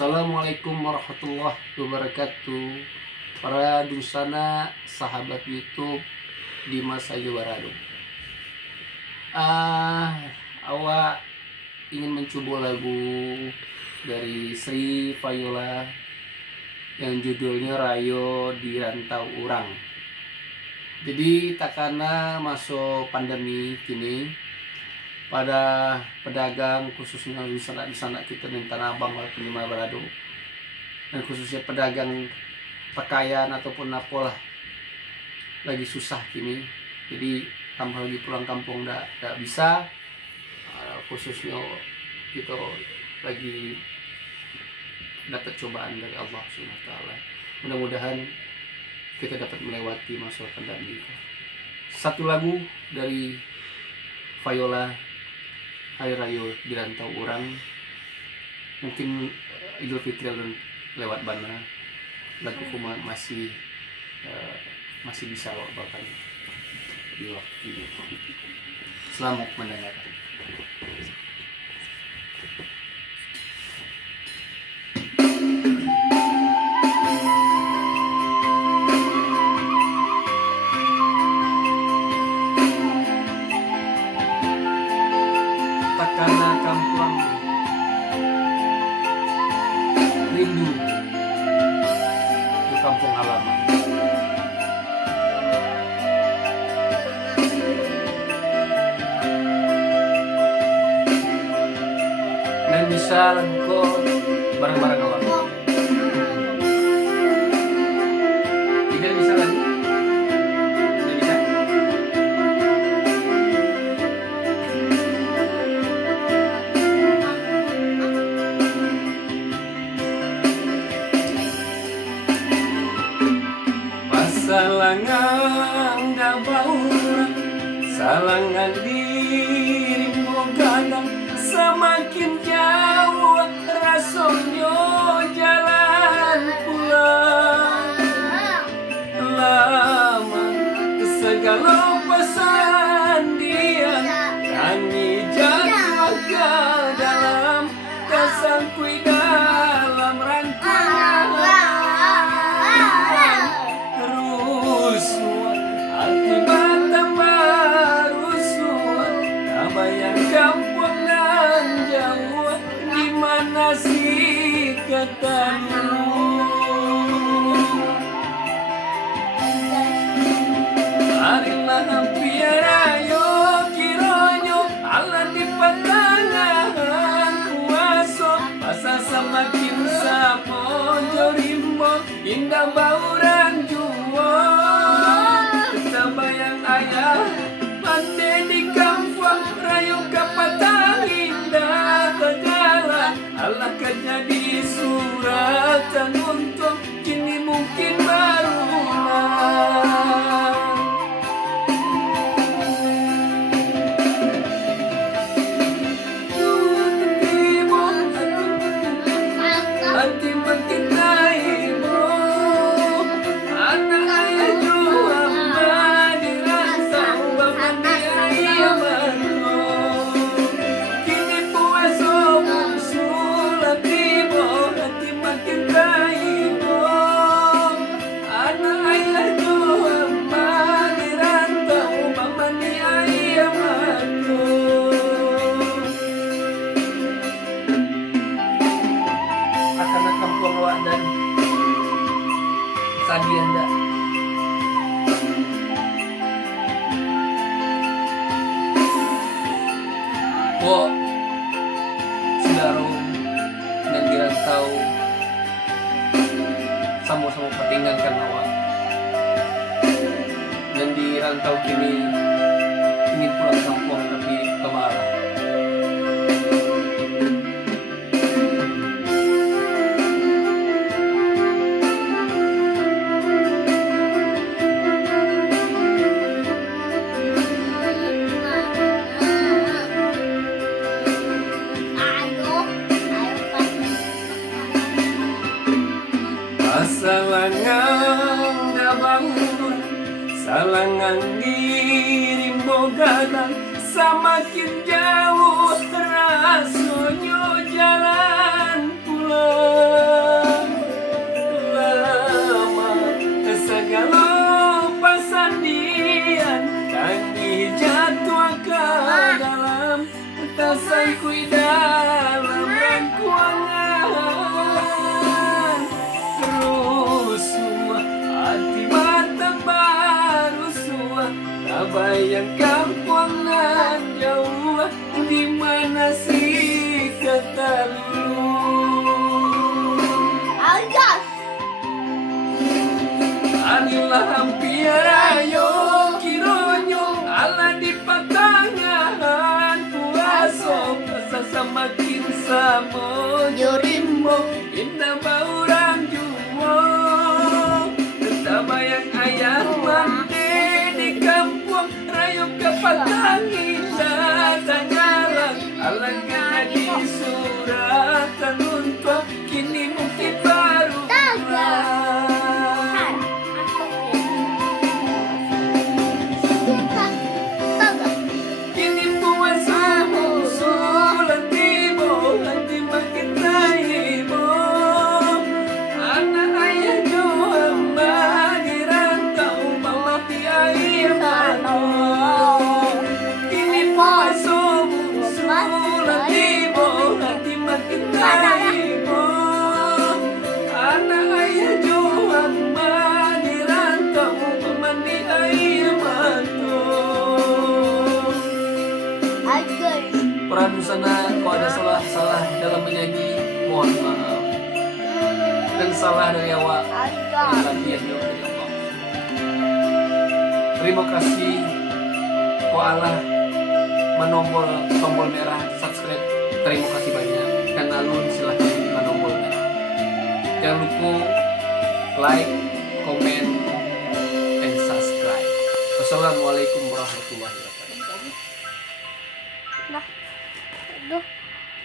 Assalamualaikum warahmatullahi wabarakatuh. Para dusana sahabat YouTube di masa Jawarado. Awak ingin mencoba lagu dari Sri Viola yang judulnya Rayo di Rantau Urang. Jadi takana masuk pandemi kini, pada pedagang khususnya di sana kita di Tanah Abang maupun di Jawarado, dan khususnya pedagang pakaian ataupun apalah lagi susah kini. Jadi tambah lagi pulang kampung tidak bisa, khususnya kita lagi dapat cobaan dari Allah SWT. Mudah-mudahan kita dapat melewati masa pandemi. Satu lagu dari Viola, Hari Rayo di Rantau Urang. Mungkin Idul Fitri lewat bana, lagu kuma masih bisa bahkan di waktu ini. Selamat mendengarkan. Takana kampung rindu di kampung halaman. Dan bisa engkau bareng-bareng awak. Tidak bisa lagi. Tidak bisa. Salangan dabaurang, salangan dirimu gadang, semakin jauh rasanya jalan pulang. Lama segala pesan dia nyanyi jatuh ke dalam kesangkui dalam rangkaian. Hati mata marusuh, bayang kampung nan jauh, di mana sih ketemu? Marilah hampir ayo kironyo, Allah di pertengahan kuasa, masa semakin samo jorimbo, indah bauran jual. Bayang ayah pandai di kampung rayu kapatang indah berjalan, Allah kejadi suratan untuk kini mungkin berulang. Hati mencintai anak ayah jua dan Sadianda. Saudara dan dirantau sama-sama pertinggalkan awak, dan dirantau kini ingin pulang kampung tapi kemarah. Salangan dabangun, salangan dirimbo gadang, semakin jauh rasanya jalan pulang. mo jorim mo inna baurang jumo tabayang ayah mandi di kampung rayu kapatangin tanyalang alangnya di suratan untuk kini mungkin baru kini puasa sulan tibo nanti makin raibo anak ayah doa di rantau mama piai mano kini puasa sulan tibo nanti makin raibo anak ayah doa di rantau mama piai mano. Para busana kalau ada salah dalam menyanyi mohon maaf dan salah dari awak dan latihan juga dari Allah. Terima kasih kau Allah menombol tombol merah subscribe. Terima kasih banyak dan alun silahkan menombol merah. Jangan lupa like, komen, dan subscribe. Wassalamualaikum warahmatullahi wabarakatuh. Nah, aduh.